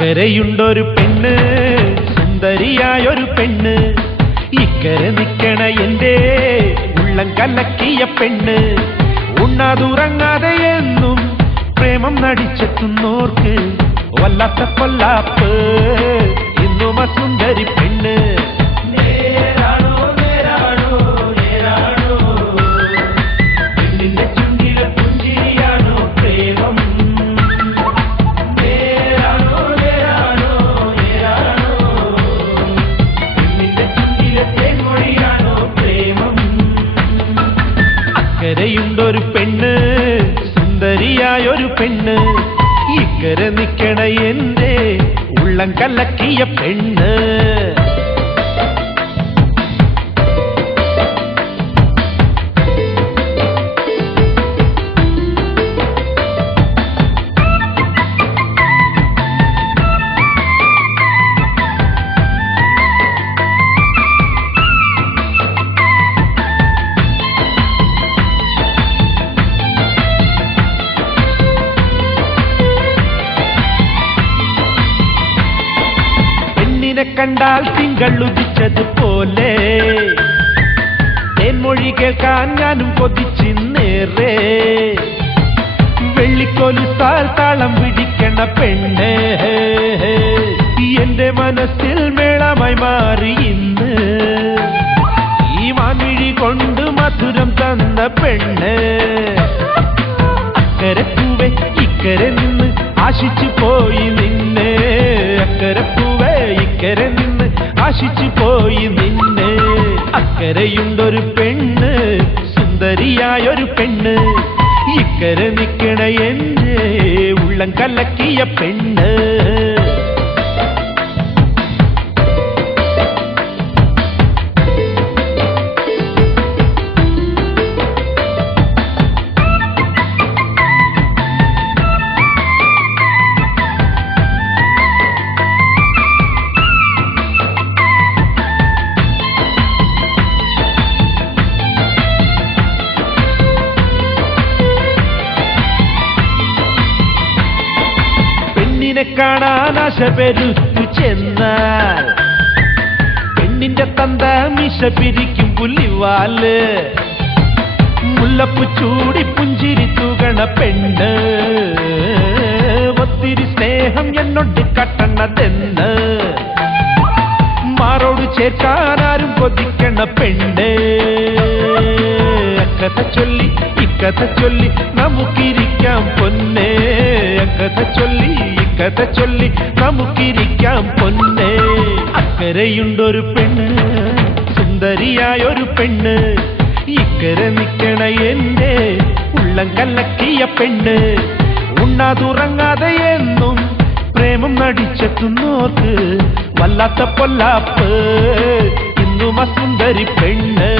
അക്കരയുണ്ടൊരു പെണ്ണ്, സുന്ദരിയായൊരു പെണ്ണ്, ഇക്കരെ നിക്കണ എന്റെ ഉള്ളം കലക്കിയ പെണ്ണ്. ഉണ്ണാതുറങ്ങാതെ എന്നും പ്രേമം നടിച്ചെത്തുന്നോർക്ക് വല്ലാത്ത പൊല്ലാപ്പ് ഇന്നും ആ സുന്ദരി പെണ്ണ്. അക്കരയുണ്ടൊരു പെണ്ണ്, സുന്ദരിയായൊരു പെണ്ണ്, ഇക്കരെ നിക്കണ എന്റെ ഉള്ളം കലക്കിയ പെണ്ണ്. കണ്ടാൽ തിങ്കൾ ഉദിച്ചതുപോലെ തേൻമൊഴി കേൾക്കാൻ ഞാനും കൊതിച്ചിന്നേറെ. വെള്ളിക്കൊലുസാൽ താളം പിടിക്കണ പെണ്ണ് എന്റെ മനസ്സിൽ മേളമായി മാറി ഇന്ന്. ഈ മാൻമിഴി കൊണ്ട് മധുരം തന്ന പെണ്ണ്. അക്കരെ പൂവേ ഇക്കരെ നിന്ന് ആശിച്ചു പോയി നിന്നെ. അക്കരെ പൂവേ ഇക്കരെ നിന്ന് ആശിച്ചു പോയി നിന്നെ. അക്കരയുണ്ടൊരു പെണ്ണ്, സുന്ദരിയായൊരു പെണ്ണ്, ഇക്കരെ നിക്കണ എന്റെ ഉള്ളം കലക്കിയ പെണ്ണ്. കാണാൻ ആശ പെരുത്തു ചെന്നാൽ പെണ്ണിന്റെ തന്ത മിശ പിരിക്കും പുലിവാല്. മുല്ലപ്പു ചൂടി പുഞ്ചിരി തൂകണ പെണ്ണ്, ഒത്തിരി സ്നേഹം എന്നോട് കട്ടണതെന്ന്. മാറോട് ചേർക്കാൻ ആരും കൊതിക്കണ പെണ്ണ്. അക്കഥ ചൊല്ലി ഇക്കഥ ചൊല്ലി നമുക്കിരിക്കാം പൊന്നേ. അക്കഥ ചൊല്ലി കഥ ചൊല്ലി നമുക്കിരിക്കാം പൊന്നേ. അക്കരയുണ്ടൊരു പെണ്ണ്, സുന്ദരിയായൊരു പെണ്ണ്, ഇക്കരെ നിക്കണ എന്റെ ഉള്ളം കലക്കിയ പെണ്ണ്. ഉണ്ണാതുറങ്ങാതെ എന്നും പ്രേമം നടിച്ചെത്തുന്നോർക്ക് വല്ലാത്ത പൊല്ലാപ്പ് ഇന്നും ആ സുന്ദരി പെണ്ണ്.